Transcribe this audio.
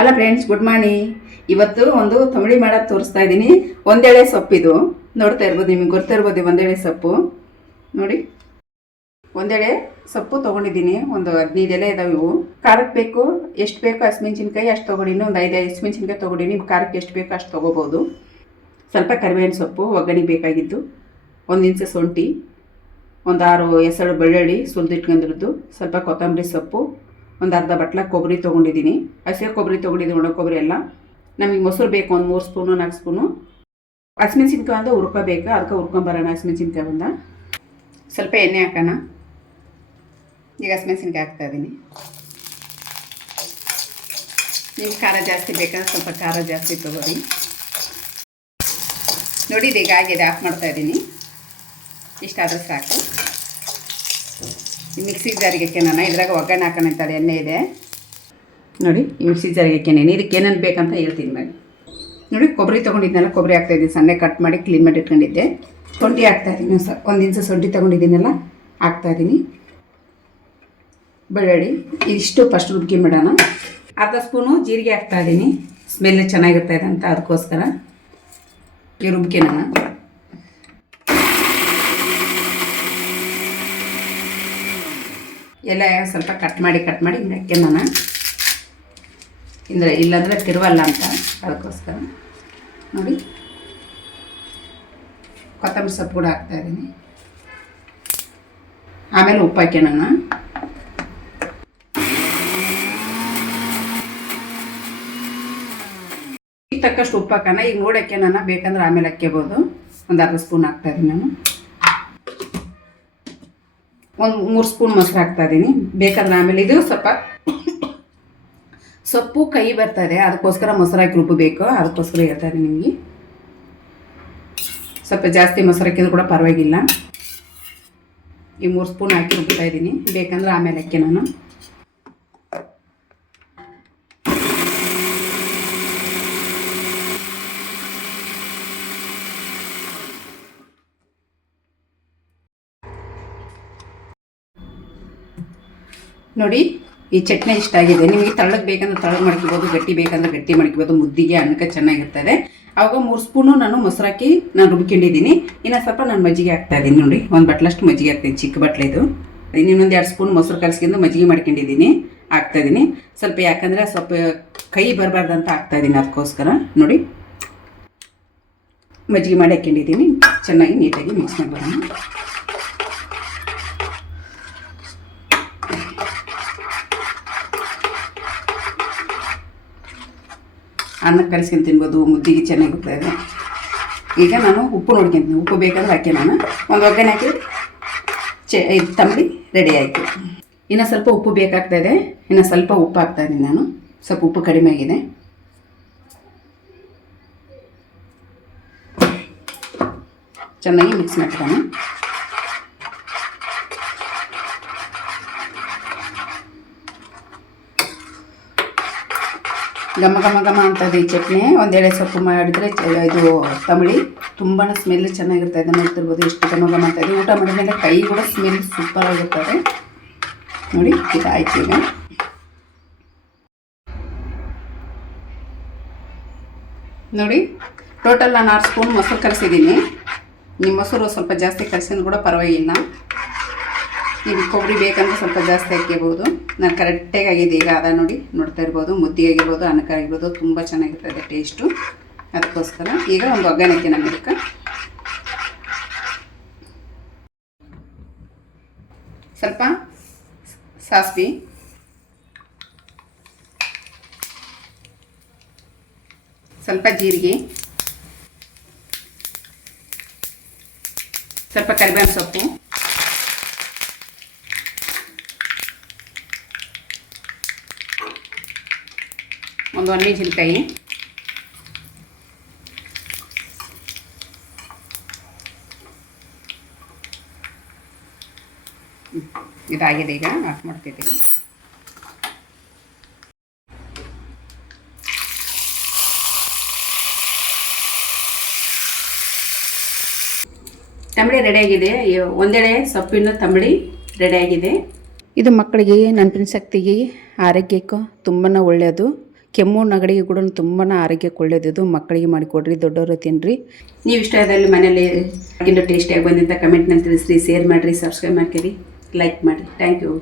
ಅಲ್ಲ friends good morning ಇವತ್ತು ಒಂದು ತಂಬಳಿ ಮಾಡೋದು ತೋರಿಸ್ತಾ ಇದ್ದೀನಿ. ಒಂದೆಳೆ ಸೊಪ್ಪಿದು. ನೋಡ್ತಾ ಇರ್ಬೋದು, ನಿಮಗೆ ಗೊತ್ತಿರ್ಬೋದು ಒಂದೆಳೆ ಸೊಪ್ಪು. ನೋಡಿ. ಒಂದೆಳೆ ಸೊಪ್ಪು ತೊಗೊಂಡಿದ್ದೀನಿ. ಒಂದು ಹದಿನೈದು ಎಲೆ ಇದಾವೆ ಇವು. ಖಾರಕ್ಕೆ ಬೇಕು, ಎಷ್ಟು ಬೇಕು ಹಸಿಮೆಣ್ಸಿನ್ಕಾಯಿ ಅಷ್ಟು ತೊಗೊಂಡಿನಿ ಒಂದು ಐದು ಹಸಿಮೆಣ್ಸಿನ್ಕಾಯಿ ತೊಗೊಂಡಿನಿ ನಿಮ್ಗೆ ಖಾರಕ್ಕೆ ಎಷ್ಟು ಬೇಕು ಅಷ್ಟು ತೊಗೋಬೋದು. ಸ್ವಲ್ಪ ಕರಿಬೇವಿನ ಸೊಪ್ಪು, ಒಗ್ಗರಣೆ ಬೇಕಾಗಿದ್ದು. ಒಂದು ಇಂಚು ಶುಂಠಿ, ಒಂದು ಆರು ಹೆಸರು ಬೆಳ್ಳುಳ್ಳಿ, ಸುಲಿದಿಟ್ಕೊಂಡಿರೋದು. ಸ್ವಲ್ಪ ಕೊತ್ತಂಬರಿ ಸೊಪ್ಪು ಒಂದು ಅರ್ಧ ಬಟ್ಲ ಕೊಬ್ಬರಿ ತೊಗೊಂಡಿದ್ದೀನಿ ಹಸಿರು ಕೊಬ್ಬರಿ ತೊಗೊಂಡಿದ್ದೀನಿ ಒಣ ಕೊಬ್ಬರಿ ಎಲ್ಲ. ನಮಗೆ ಮೊಸರು ಬೇಕು ಒಂದು ಮೂರು ಸ್ಪೂನು, ನಾಲ್ಕು ಸ್ಪೂನು. ಹಸಿಮೆಣ್ಸಿನ್ಕಾಯಿ ಒಂದು ಹುರ್ಕೋಬೇಕು ಅದಕ್ಕೆ ಹುರ್ಕೊಂಬರೋಣ ಹಸಿಮೆಣ್ಸಿನ್ಕಾಯಿ ಬಂದ ಸ್ವಲ್ಪ ಎಣ್ಣೆ ಹಾಕೋಣ. ಈಗ ಹಸಿಮೆಣ್ಸಿನ್ಕಾಯಿ ಹಾಕ್ತಾ ಇದ್ದೀನಿ ನಿಮ್ಗೆ ಖಾರ ಜಾಸ್ತಿ ಬೇಕಾದ್ರೆ ಸ್ವಲ್ಪ ಖಾರ ಜಾಸ್ತಿ ತೊಗೊಳ್ಳಿ ನೋಡಿ ಈಗ ಆಗಿದೆ ಆಫ್ ಮಾಡ್ತಾ ಇದ್ದೀನಿ ಇಷ್ಟಾದರೆ ಸಾಕು. ಮಿಕ್ಸಿ ಜಾರಿಗೆ ನಾನು ಇದ್ರಾಗ ಒಗ್ಗರಣೆ ಹಾಕೋಣ ಅಂತಾರೆ ಎಣ್ಣೆ ಇದೆ. ನೋಡಿ, ಈ ಮಿಕ್ಸಿ ಜಾರಿಗೆ ಕೆನೇನು, ಇದಕ್ಕೆ ಏನೇನು ಬೇಕಂತ ಹೇಳ್ತೀನಿ ಮಾಡಿ ನೋಡಿ, ಕೊಬ್ಬರಿ ತೊಗೊಂಡಿದ್ನಲ್ಲ, ಕೊಬ್ಬರಿ ಹಾಕ್ತಾಯಿದ್ದೀನಿ ಸಣ್ಣ ಕಟ್ ಮಾಡಿ ಕ್ಲೀನ್ ಮಾಡಿ ಇಟ್ಕೊಂಡಿದ್ದೆ. ಶುಂಠಿ ಹಾಕ್ತಾಯಿದ್ದೀನಿ ಸ, ಒಂದು ಇಂಚು ಶುಂಠಿ ತೊಗೊಂಡಿದ್ದೀನಲ್ಲ ಹಾಕ್ತಾಯಿದ್ದೀನಿ ಬೆಳ್ಳುಳ್ಳಿ, ಇಷ್ಟು ಫಸ್ಟ್ ರುಬ್ಬಿ ಮಾಡೋಣ. ಅರ್ಧ ಸ್ಪೂನು ಜೀರಿಗೆ ಹಾಕ್ತಾಯಿದ್ದೀನಿ ಸ್ಮೆಲ್ ಚೆನ್ನಾಗಿರ್ತದೆ ಅಂತ ಅದಕ್ಕೋಸ್ಕರ ಈ ರುಬ್ಕಿ ನಾನು ಎಲ್ಲ ಸ್ವಲ್ಪ ಕಟ್ ಮಾಡಿ ಕಟ್ ಮಾಡಿ ಹಿಂಗೆ ನಾನು ಅಂದರೆ ಇಲ್ಲಾಂದರೆ ತಿರುವಲ್ಲ ಅಂತ ಅದಕ್ಕೋಸ್ಕರ. ನೋಡಿ. ಕೊತ್ತಂಬರಿ ಸೊಪ್ಪು ಕೂಡ ಹಾಕ್ತಾಯಿದ್ದೀನಿ ಆಮೇಲೆ ಉಪ್ಪು ಹಾಕ್ಯಣ ಈಗ ತಕ್ಕಷ್ಟು ಉಪ್ಪು ಹಾಕೋಣ. ಈಗ ನೋಡಿ ನಾನು ಬೇಕಂದ್ರೆ ಆಮೇಲೆ ಹಾಕ್ಕೋಬೋದು ಒಂದು ಅರ್ಧ ಸ್ಪೂನ್ ಹಾಕ್ತಾಯಿದ್ದೀನಿ ನಾನು. ಒಂದು ಮೂರು ಸ್ಪೂನ್ ಮೊಸರು ಹಾಕ್ತಾ ಇದ್ದೀನಿ ಬೇಕಾದ್ರೆ ಆಮೇಲೆ ಇದು ಸ್ವಲ್ಪ ಸೊಪ್ಪು ಕೈ ಬರ್ತದೆ ಅದಕ್ಕೋಸ್ಕರ ಮೊಸರು ಹಾಕಿ ರುಬ್ಬಬೇಕು ಅದಕ್ಕೋಸ್ಕರ ಹೇಳ್ತಾ ಇದ್ದೀನಿ ನಿಮಗೆ. ಸ್ವಲ್ಪ ಜಾಸ್ತಿ ಮೊಸರು ಹಾಕಿದ್ರು ಕೂಡ ಪರವಾಗಿಲ್ಲ. ಈ ಮೂರು ಸ್ಪೂನ್ ಹಾಕಿ ರುಬ್ತಾ ಇದ್ದೀನಿ ಬೇಕಂದ್ರೆ ಆಮೇಲೆ ಹಾಕಿ ನಾನು. ನೋಡಿ, ಈ ಚಟ್ನಿ ಇಷ್ಟ ಆಗಿದೆ. ನಿಮಗೆ ತಳ್ಳಗೆ ಬೇಕಂದ್ರೆ ತಳ್ಳಗೆ ಮಾಡ್ಕೋಬೋದು, ಗಟ್ಟಿ ಬೇಕಂದ್ರೆ ಗಟ್ಟಿ ಮಾಡ್ಕೋಬೋದು, ಮುದ್ದಿಗೆ ಅನ್ನಕ್ಕೆ ಚೆನ್ನಾಗಿರ್ತದೆ. ಅವಾಗ ಮೂರು ಸ್ಪೂನು ನಾನು ಮೊಸರಾಕಿ ನಾನು ರುಬ್ಕೊಂಡಿದ್ದೀನಿ. ಇನ್ನು ಸ್ವಲ್ಪ ನಾನು ಮಜ್ಜಿಗೆ ಹಾಕ್ತಾ ಇದ್ದೀನಿ ನೋಡಿ. ಒಂದು ಬಟ್ಲಷ್ಟು ಮಜ್ಜಿಗೆ ಹಾಕ್ತೀನಿ. ಚಿಕ್ಕ ಬಟ್ಲೆ ಇದು. ಇನ್ನೊಂದು ಎರಡು ಸ್ಪೂನ್ ಮೊಸರು ಕಲಸ್ಕೊಂಡು ಮಜ್ಜಿಗೆ ಮಾಡ್ಕೊಂಡಿದ್ದೀನಿ. ಹಾಕ್ತಾ ಇದ್ದೀನಿ. ಸ್ವಲ್ಪ ಯಾಕಂದರೆ ಸ್ವಲ್ಪ ಕೈ ಬರಬಾರ್ದು ಅಂತ ಹಾಕ್ತಾ ಇದ್ದೀನಿ ಅದಕ್ಕೋಸ್ಕರ. ನೋಡಿ. ಮಜ್ಜಿಗೆ ಮಾಡಿ ಹಾಕ್ಕೊಂಡಿದ್ದೀನಿ ಚೆನ್ನಾಗಿ ನೀಟಾಗಿ ಮಿಕ್ಸ್ ಮಾಡಿ ಅನ್ನ ಕಲಿಸ್ಕೊಂಡು ತಿನ್ಬೋದು, ಮುದ್ದಿಗೆ ಚೆನ್ನಾಗಿರ್ತದೆ ಈಗ ನಾನು ಉಪ್ಪು ನೋಡ್ಕೊಂತೀನಿ. ಉಪ್ಪು ಬೇಕಾದ್ರೆ ಹಾಕಿ ನಾನು. ಒಂದು ಒಗ್ಗರಣೆ ಹಾಕಿ, ಚೆ, ಇದು ತಂಬಿ ರೆಡಿ ಆಯಿತು. ಇನ್ನು ಸ್ವಲ್ಪ ಉಪ್ಪು ಬೇಕಾಗ್ತಾಯಿದೆ ಇನ್ನು ಸ್ವಲ್ಪ ಉಪ್ಪು ಹಾಕ್ತಾ ಇದ್ದೀನಿ ನಾನು. ಸ್ವಲ್ಪ ಉಪ್ಪು ಕಡಿಮೆ ಆಗಿದೆ. ಚೆನ್ನಾಗಿ ಮಿಕ್ಸ್ ಮಾಡ್ತಾನೆ ಘಮ ಘಮ ಘಮ ಅಂತದೆ ಈ ಚಟ್ನಿ. ಒಂದೆಳೆ ಸೊಪ್ಪು ಮಾಡಿದರೆ ಇದು ತಂಬಳಿ ತುಂಬಾ ಸ್ಮೆಲ್ ಚೆನ್ನಾಗಿರ್ತದೆ ನೋಡ್ತಿರ್ಬೋದು ಎಷ್ಟು ಘಮ ಅಂತ. ಇದೆ ಊಟ ಮಾಡಿದ್ಮೇಲೆ ಕೈ ಕೂಡ ಸ್ಮೆಲ್ ಸೂಪರ್ ಆಗಿರ್ತದೆ. ನೋಡಿ, ಇದಾಯ್ತು ಈಗ. ನೋಡಿ ಟೋಟಲ್ ನಾನು ಆರು ಸ್ಪೂನ್ ಮೊಸರು ಕರೆಸಿದ್ದೀನಿ. ನಿಮ್ಮ ಮೊಸರು ಸ್ವಲ್ಪ ಜಾಸ್ತಿ ಕರೆಸಿದ್ರು ಕೂಡ ಪರವಾಗಿಲ್ಲ. ನಿಮಗೆ ಕೊಬ್ಬರಿ ಬೇಕಂದ್ರೆ ಸ್ವಲ್ಪ ಜಾಸ್ತಿ ಹಾಕ್ಕೋಬೋದು ನಾನು ಕರೆಕ್ಟಾಗಿ ಆಗಿದೆ. ಈಗ ಅದ ನೋಡಿ ನೋಡ್ತಾ ಇರ್ಬೋದು. ಮುದ್ದೆ ಆಗಿರ್ಬೋದು ಅನ್ನಕ್ಕೆ ಆಗಿರ್ಬೋದು, ತುಂಬ ಚೆನ್ನಾಗಿರ್ತದೆ ಟೇಸ್ಟು ಅದಕ್ಕೋಸ್ಕರ ಈಗ ಒಂದು ಒಗ್ಗರಣೆಗೆ ನಮ್ಮ ಇದಕ್ಕೆ ಸ್ವಲ್ಪ ಸಾಸ್ವಿ. ಸ್ವಲ್ಪ ಜೀರಿಗೆ. ಸ್ವಲ್ಪ ಕರಿಬೇವಿನ ಸೊಪ್ಪು. ಒಂದು ಒಣಮೆಣಸಿನ್ಕಾಯಿ ಇದಾಗಿದೆ ಈಗ, ಆಫ್ ಮಾಡ್ತಿದ್ದೀನಿ. ತಂಬಳಿ ರೆಡಿಯಾಗಿದೆ ಒಂದೆಡೆ ಸೊಪ್ಪಿನ ತಂಬಳಿ ರೆಡಿಯಾಗಿದೆ ಇದು ಮಕ್ಕಳಿಗೆ, ನೆನಪಿನ ಶಕ್ತಿಗೆ, ಆರೋಗ್ಯಕ್ಕೂ ತುಂಬಾ ಒಳ್ಳೆಯದು. ಕೆಮ್ಮು ನಗಡಿಗೆ ಕೂಡ ತುಂಬಾ ಆರೋಗ್ಯಕ್ಕೆ ಒಳ್ಳೇದಿದು ಮಕ್ಕಳಿಗೆ ಮಾಡಿಕೊಡ್ರಿ, ದೊಡ್ಡವರು ತಿನ್ನಿರಿ ನೀವು ಇಷ್ಟ ಆದಲ್ಲಿ ಮನೇಲಿ ಟೇಸ್ಟಿಯಾಗಿ ಬಂದಿದ್ದ ಕಮೆಂಟ್ನಲ್ಲಿ ತಿಳಿಸ್ರಿ ಶೇರ್ ಮಾಡಿರಿ ಸಬ್ಸ್ಕ್ರೈಬ್ ಮಾಡ್ಕೊರಿ ಲೈಕ್ ಮಾಡಿರಿ. Thank you